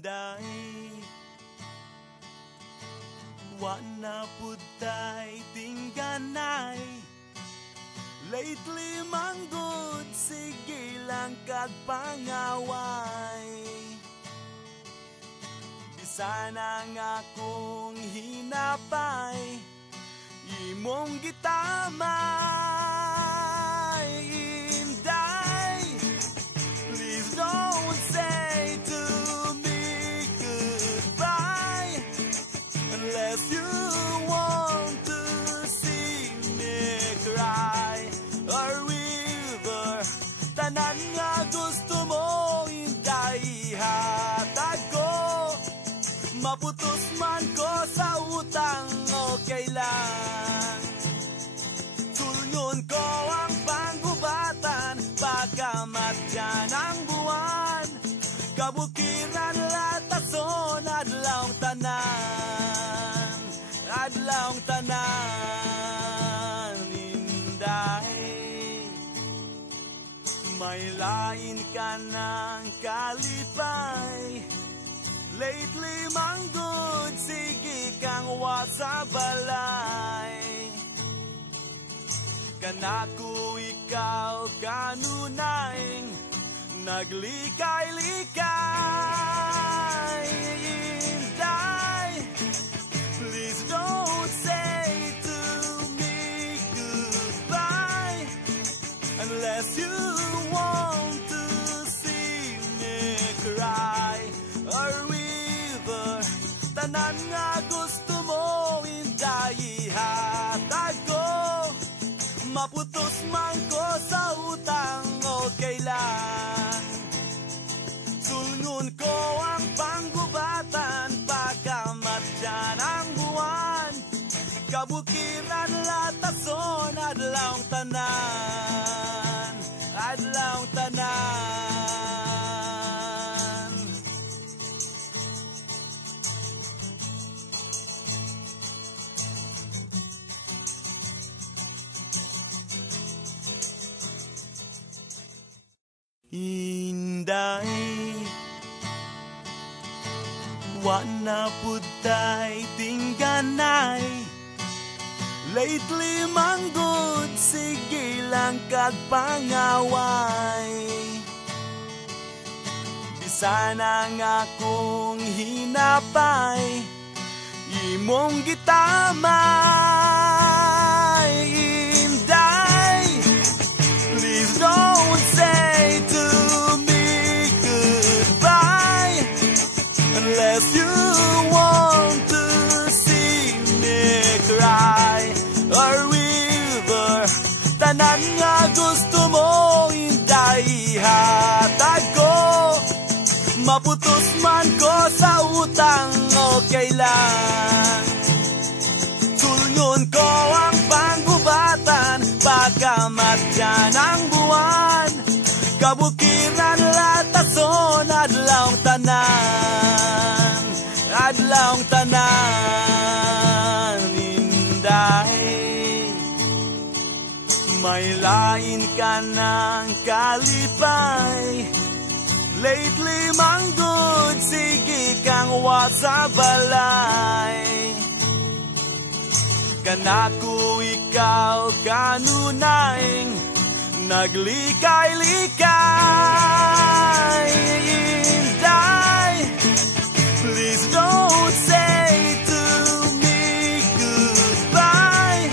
Inday wa na putay tingganay. Lately manggod sige lang kag pangaway. Bisan ang akong hinapay, imong gitamay. Inday, please don't say to me goodbye unless you want to see me cry. Or river, tanan nga gusto mo, Inday, hatag ko. Maputos man ko sa utang, okay lang. Tulngon ko ang panggubatan, pagkamat dyan ang buwan. Kabukiran latason, adlawng tanan, adlawng tanan. Inday, may lain ka ng kalipay. Lately manggod sige kang wa sa balay. Kanako ikaw kanunay, naglikay-likay. Inday, please don't say to me goodbye unless you want to see me cry. A river, tanan nga gusto mo, Inday, ihatag ko. Maputos man ko sa utang, okay lang. Sulngon ko ang panggubatan, pagkamat dyan ang buwan. Kabukiran latason, adlawng tanan, adlawng tanan. Inday, wa na putay tingganay. Lately manggod sige lang kag pangaway. Bisan ang akong hinapay, imong gitamay. Inday, please don't say to me goodbye unless you want to see me cry. A river, tanan nga gusto mo, Inday, hatag ko. Maputos man ko sa utang, okay lang. Tulngon ko ang panggubatan, pagkamat dyan ang buwan. Kabukiran latason, adlawng tanan, adlawng tanan. Inday, may lain ka ng kalipay. Lately manggod sige kang wa sa balay. Kanako ikaw kanunay, naglikay-likay. Inday, please don't say to me goodbye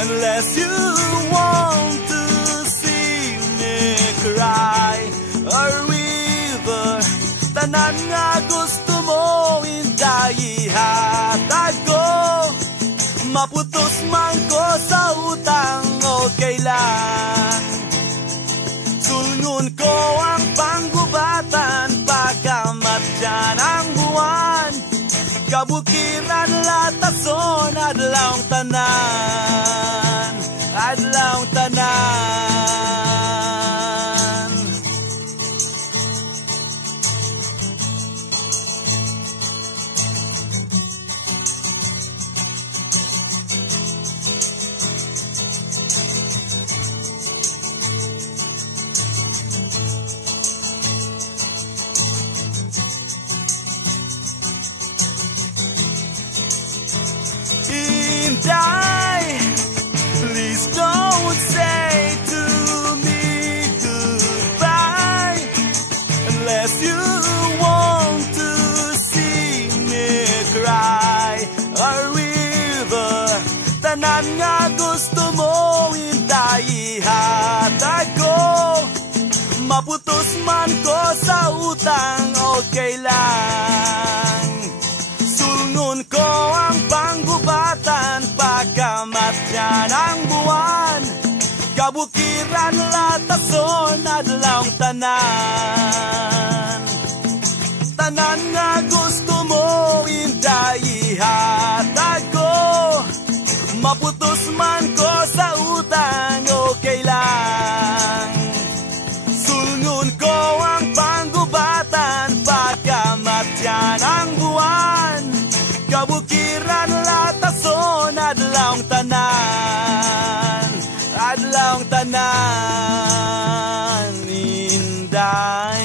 unless you want to see me cry. A river, tanan nga gusto mo, Inday, ihatag ko. Maputos man ko sa utang, okay lang. Sulngon ko ang panggubatan, pagkamat dyan ang buwan. Kabukiran latason, adlawng tanan, adlawng tanan. Tanan nga gusto mo hindayihatag ko. Maputos man ko sa utang, okay lang. Sulngon ko ang panggubatan, pagkamatyan ang buwan. Kabukiran latason, adlawng tanan. Tanan nga gusto mo hindayihatag ko. Maputos man ko sa utang, okay lang. Sulngon ko ang panggubatan, pagkamatyan ang buwan. Kabukiran latason, adlawng tanan. Adlawng tanan, inday.